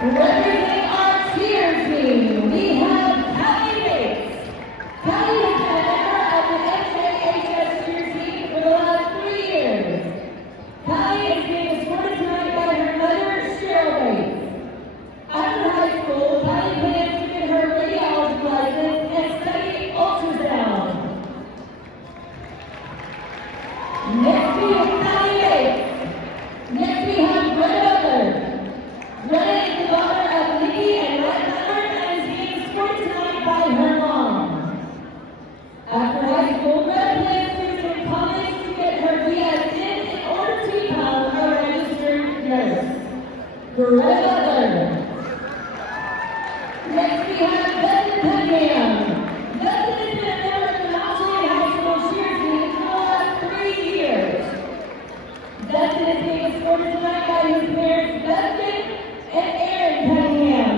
Representing our cheer team, we have Callie Bates. Callie has been a member of the NJHS cheer team for the last 3 years. Callie is being escorted tonight by her mother, Cheryl Bates. After high school, Callie plans to get her radiology license and study ultrasound. Next we have Callie Bates. Next we have Greta Butler. Greta is the daughter of Nikki and Rhett Butler and is being escorted tonight by her mom. After high school, Greta plans to attend college to get her BS in order to become a registered nurse. Greta Butler. Next we have Dustin Cunningham. Dustin has been a member of the Mount Juliet High School cheer team for the last 3 years. Dustin is being escorted tonight by his parents, Dustin and Aaron Cunningham.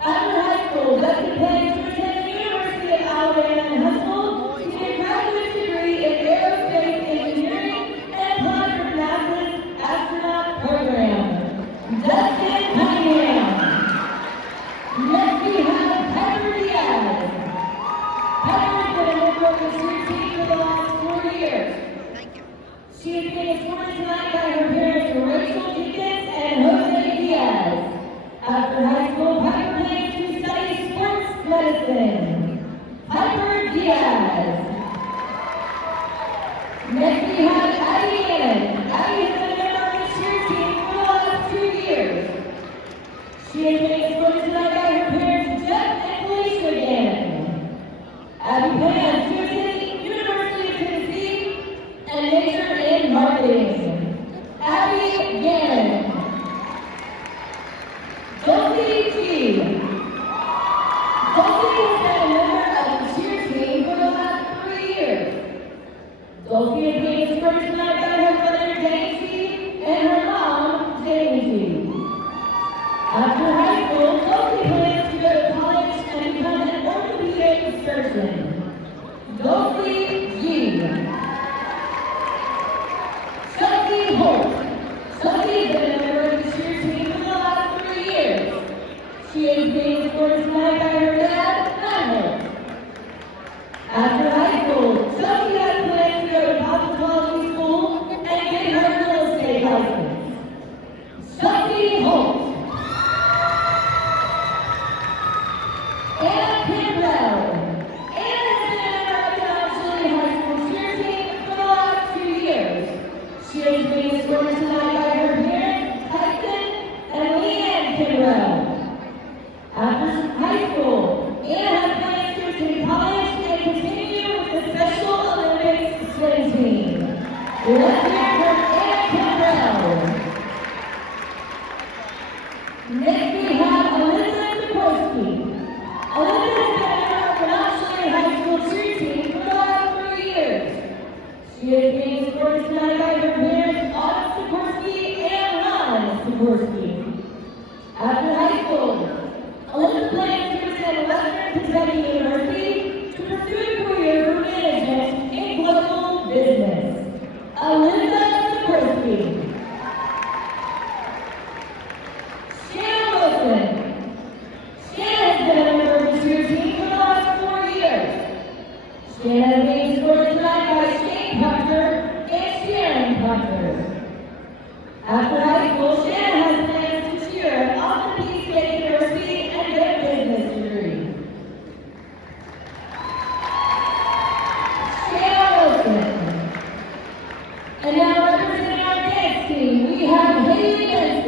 After high school, Dustin plans to attend the University of Alabama in Huntsville to get a graduate degree in aerospace engineering and apply for NASA's astronaut program. Dustin Cunningham. Next we have Heather Diaz. Heather has been a member of the cheer team for the last 4 years. She is being escorted tonight by her parents, Rachel Jenkins and Jose Diaz. After high school, Piper plans to study sports medicine. Piper Diaz. Next we have Addie Gannon. Addie has been a member of the cheer team for the last 2 years. She is being escorted tonight by her parents, Jeff and Felicia Gannon. Addie plans to attend the University of Tennessee and major in marketing. Addie Gannon. Dulcie G. Dulcie has been a member of the cheer team for the last 3 years. Dulcie is being escorted tonight by her mother, Jane G, and her mom, Jamie G. After high school, Dulcie plans to go to college and become an orthopedic surgeon. Dulcie G. Chelsea Holt. Chelsea has been a member of the cheer team for the last 3 years. She is being escorted tonight by her dad, Matt Holt. After high school, Chelsea has plans to go to cosmetology school and get her real estate license. Chelsea Holt. Anna Kimbrell. Anna has been a member of the Mount Juliet High School cheer team for the last 2 years. She is being escorted tonight by her parents, Tyson and Leanne Kimbrell. After high school, Anna has plans to attend college and continue with the Special Olympics swim team. Let's hear from Anna Kimbrell. Next we have Alyssa Sikorsky. Alyssa has been a member of the Mount Juliet High School cheer team for the last 3 years. She is being escorted tonight by her parents, Autumn Sikorsky and Ron Sikorsky. After high school, Alyssa plans to attend Western Kentucky University to pursue a career for management in global business. Alyssa Sikorsky. Shanna Wilson. Shanna has been a member of the cheer team for the last 4 years. Shanna is being escorted tonight by Shane Proctor and Sharon Proctor. After high school, Shanna has plans to cheer at Austin Peay State University and get a business degree. Shanna Wilson. And now representing our dance team, we have Haley Benson.